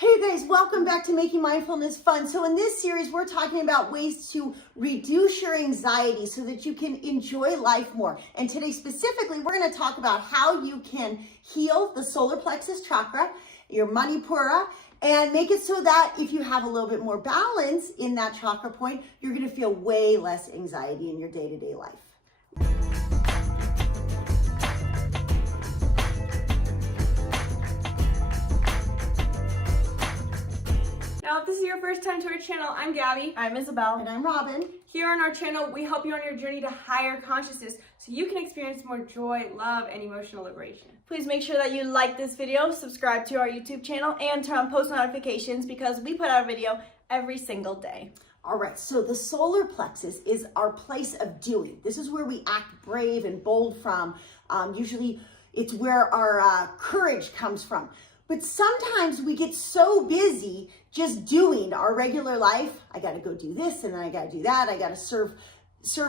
Hey guys, welcome back to Making Mindfulness Fun. So in this series, we're talking about ways to reduce your anxiety so that you can enjoy life more. And today specifically, we're going to talk about how you can heal the Solar Plexus Chakra, your Manipura, and make it so that if you have a little bit more balance in that chakra point, you're going to feel way less anxiety in your day-to-day life. Now, if this is your first time to our channel, I'm Gabby. I'm Isabel. And I'm Robin. Here on our channel, we help you on your journey to higher consciousness so you can experience more joy, love, and emotional liberation. Please make sure that you like this video, subscribe to our YouTube channel, and turn on post notifications because we put out a video every single day. All right, so the solar plexus is our place of doing. This is where we act brave and bold from. Usually it's where our courage comes from. But sometimes we get so busy just doing our regular life. I got to go do this and then I got to do that. I got to serve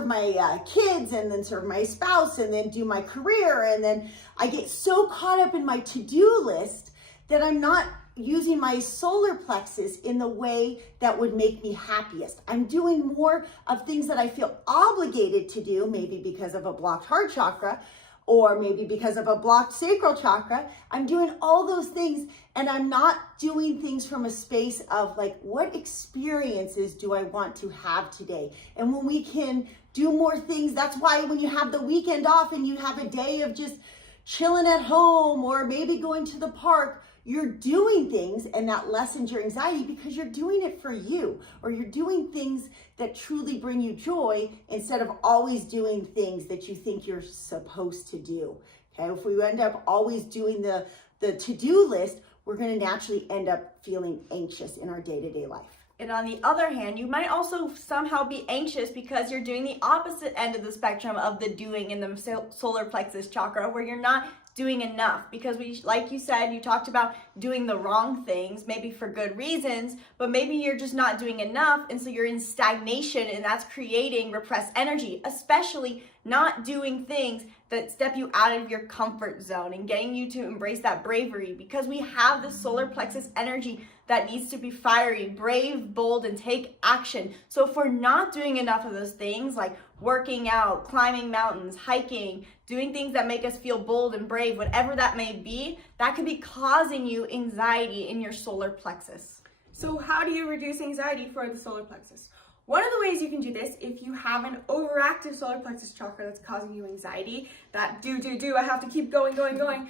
my kids and then serve my spouse and then do my career. And then I get so caught up in my to-do list that I'm not using my solar plexus in the way that would make me happiest. I'm doing more of things that I feel obligated to do, maybe because of a blocked heart chakra, or maybe because of a blocked sacral chakra. I'm doing all those things and I'm not doing things from a space of like, what experiences do I want to have today? And when we can do more things, that's why when you have the weekend off and you have a day of just chilling at home or maybe going to the park, you're doing things and that lessens your anxiety because you're doing it for you, or you're doing things that truly bring you joy instead of always doing things that you think you're supposed to do. Okay, if we end up always doing the to-do list, we're going to naturally end up feeling anxious in our day-to-day life. And on the other hand, you might also somehow be anxious because you're doing the opposite end of the spectrum of the doing in the solar plexus chakra, where you're not doing enough because like you said, you talked about doing the wrong things, maybe for good reasons, but maybe you're just not doing enough. And so you're in stagnation and that's creating repressed energy, especially not doing things that step you out of your comfort zone and getting you to embrace that bravery, because we have this solar plexus energy that needs to be fiery, brave, bold, and take action. So if we're not doing enough of those things like working out, climbing mountains, hiking, doing things that make us feel bold and brave, whatever that may be, that could be causing you anxiety in your solar plexus. So how do you reduce anxiety for the solar plexus? One of the ways you can do this, if you have an overactive solar plexus chakra that's causing you anxiety, that I have to keep going,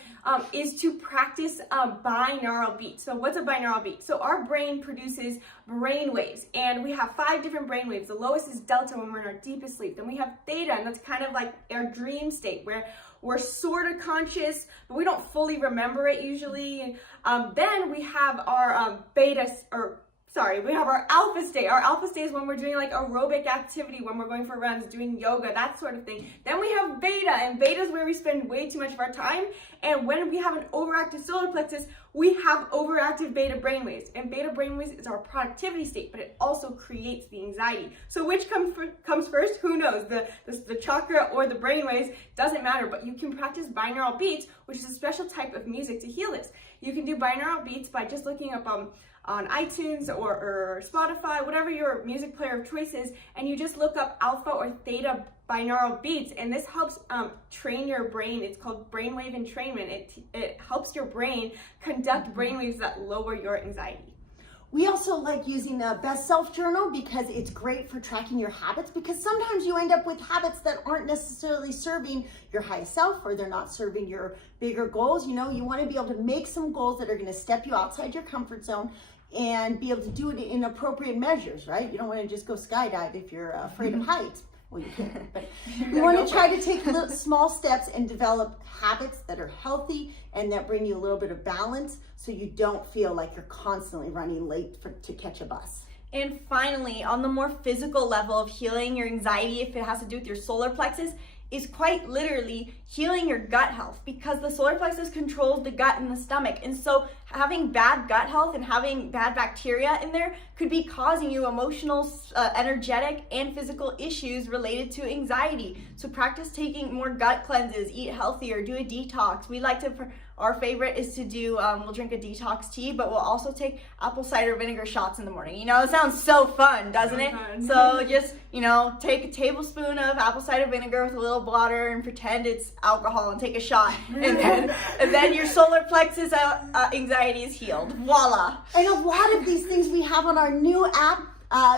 is to practice binaural beats. So what's a binaural beat? So our brain produces brain waves, and we have 5 different brain waves. The lowest is delta when we're in our deepest sleep. Then we have theta, and that's kind of like our dream state where we're sort of conscious, but we don't fully remember it usually. Then we have our we have our alpha state. Our alpha state is when we're doing like aerobic activity, when we're going for runs, doing yoga, that sort of thing. Then we have beta, and beta is where we spend way too much of our time. And when we have an overactive solar plexus, we have overactive beta brainwaves. And beta brainwaves is our productivity state, but it also creates the anxiety. So which comes first? Who knows? The chakra or the brainwaves, doesn't matter, but you can practice binaural beats, which is a special type of music to heal this. You can do binaural beats by just looking up on iTunes or Spotify, whatever your music player of choice is, and you just look up alpha or theta binaural beats, and this helps train your brain. It's called brainwave entrainment. It helps your brain conduct brainwaves that lower your anxiety. We also like using the Best Self Journal because it's great for tracking your habits, because sometimes you end up with habits that aren't necessarily serving your highest self, or they're not serving your bigger goals. You know, you want to be able to make some goals that are going to step you outside your comfort zone and be able to do it in appropriate measures, right? You don't want to just go skydive if you're afraid of heights. Well, you can, but you want to try to take little, small steps and develop habits that are healthy and that bring you a little bit of balance, so you don't feel like you're constantly running late to catch a bus. And finally, on the more physical level of healing your anxiety, if it has to do with your solar plexus, is quite literally healing your gut health, because the solar plexus controls the gut and the stomach. And so having bad gut health and having bad bacteria in there could be causing you emotional, energetic, and physical issues related to anxiety. So practice taking more gut cleanses, eat healthier, do a detox. We like to Our favorite is to do, we'll drink a detox tea, but we'll also take apple cider vinegar shots in the morning. You know, it sounds so fun, doesn't it? Fun. So just, you know, take a tablespoon of apple cider vinegar with a little water and pretend it's alcohol and take a shot. And then your solar plexus anxiety is healed. Voila. And a lot of these things we have on our new app.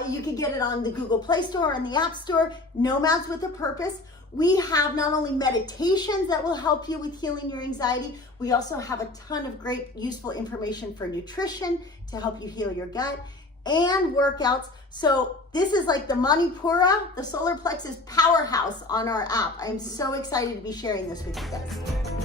You can get it on the Google Play Store and the App Store, Nomads with a Purpose. We have not only meditations that will help you with healing your anxiety, we also have a ton of great useful information for nutrition to help you heal your gut, and workouts. So this is like the Manipura, the solar plexus powerhouse on our app. I'm so excited to be sharing this with you guys.